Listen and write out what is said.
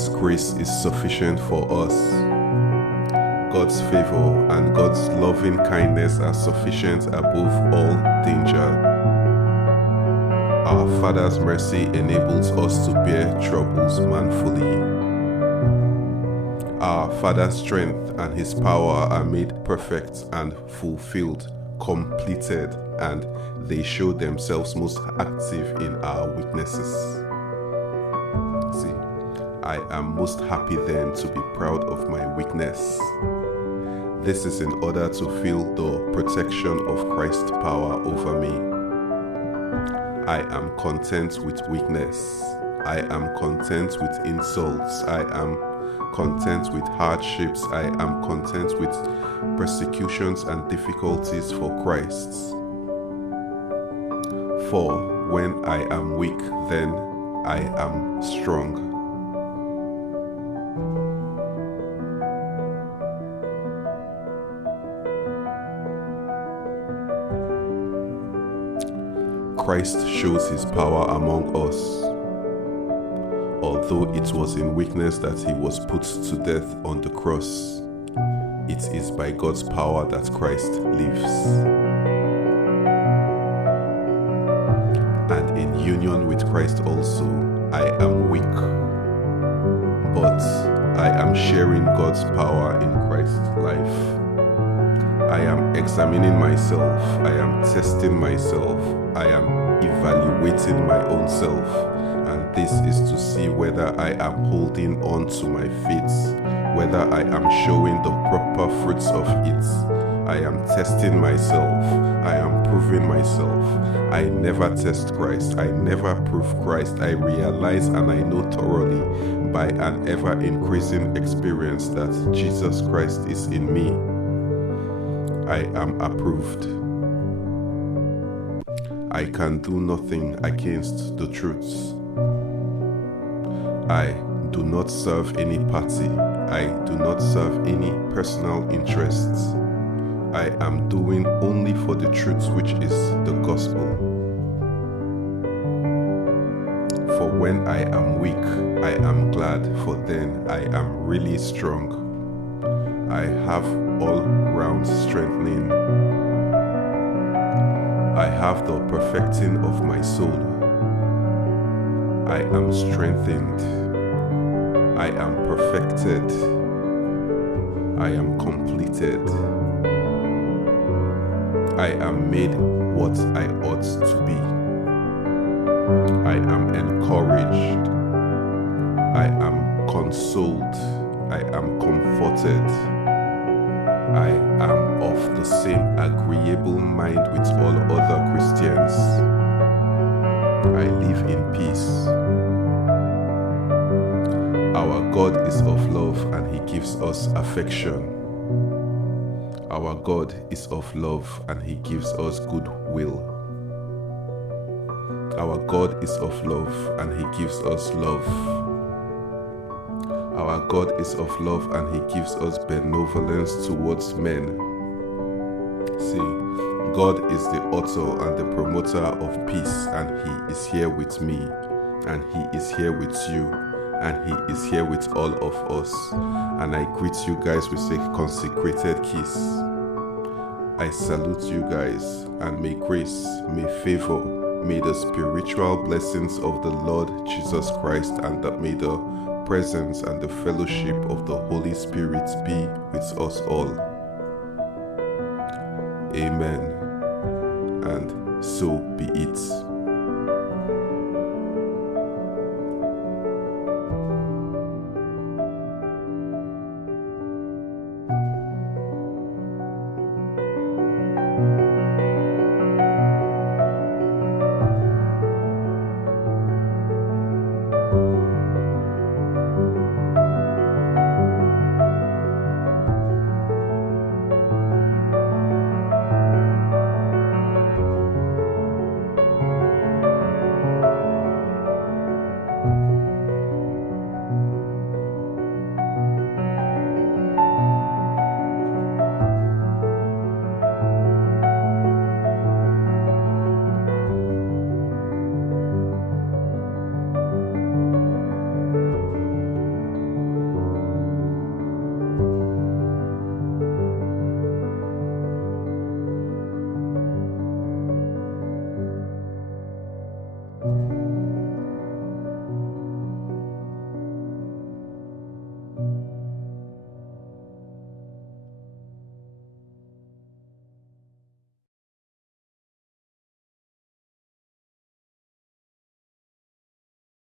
God's grace is sufficient for us. God's favor and God's loving kindness are sufficient above all danger. Our Father's mercy enables us to bear troubles manfully. Our Father's strength and His power are made perfect and fulfilled, completed, and they show themselves most active in our weaknesses. See, I am most happy then to be proud of my weakness. This is in order to feel the protection of Christ's power over me. I am content with weakness. I am content with insults. I am content with hardships. I am content with persecutions and difficulties for Christ. For when I am weak, then I am strong. Christ shows His power among us. Although it was in weakness that He was put to death on the cross, it is by God's power that Christ lives. And in union with Christ also, I am weak, but I am sharing God's power in Christ's life. I am examining myself, I am testing myself, I am evaluating my own self, and this is to see whether I am holding on to my faith, whether I am showing the proper fruits of it. I am testing myself, I am proving myself. I never test Christ, I never prove Christ. I realize and I know thoroughly by an ever-increasing experience that Jesus Christ is in me. I am approved. I can do nothing against the truth. I do not serve any party. I do not serve any personal interests. I am doing only for the truth, which is the gospel. For when I am weak, I am glad, for then I am really strong. I have all-round strengthening. I have the perfecting of my soul. I am strengthened. I am perfected. I am completed. I am made what I ought to be. I am encouraged. I am consoled. I am comforted. I am of the same agreeable mind with all other Christians. I live in peace. Our God is of love and He gives us affection. Our God is of love and He gives us goodwill. Our God is of love and He gives us love. Our God is of love and He gives us benevolence towards men. See, God is the author and the promoter of peace, and He is here with me, and He is here with you, and He is here with all of us. And I greet you guys with a consecrated kiss. I salute you guys, and may grace, may favor, may the spiritual blessings of the Lord Jesus Christ, and that may the presence and the fellowship of the Holy Spirit be with us all. Amen. And so be it.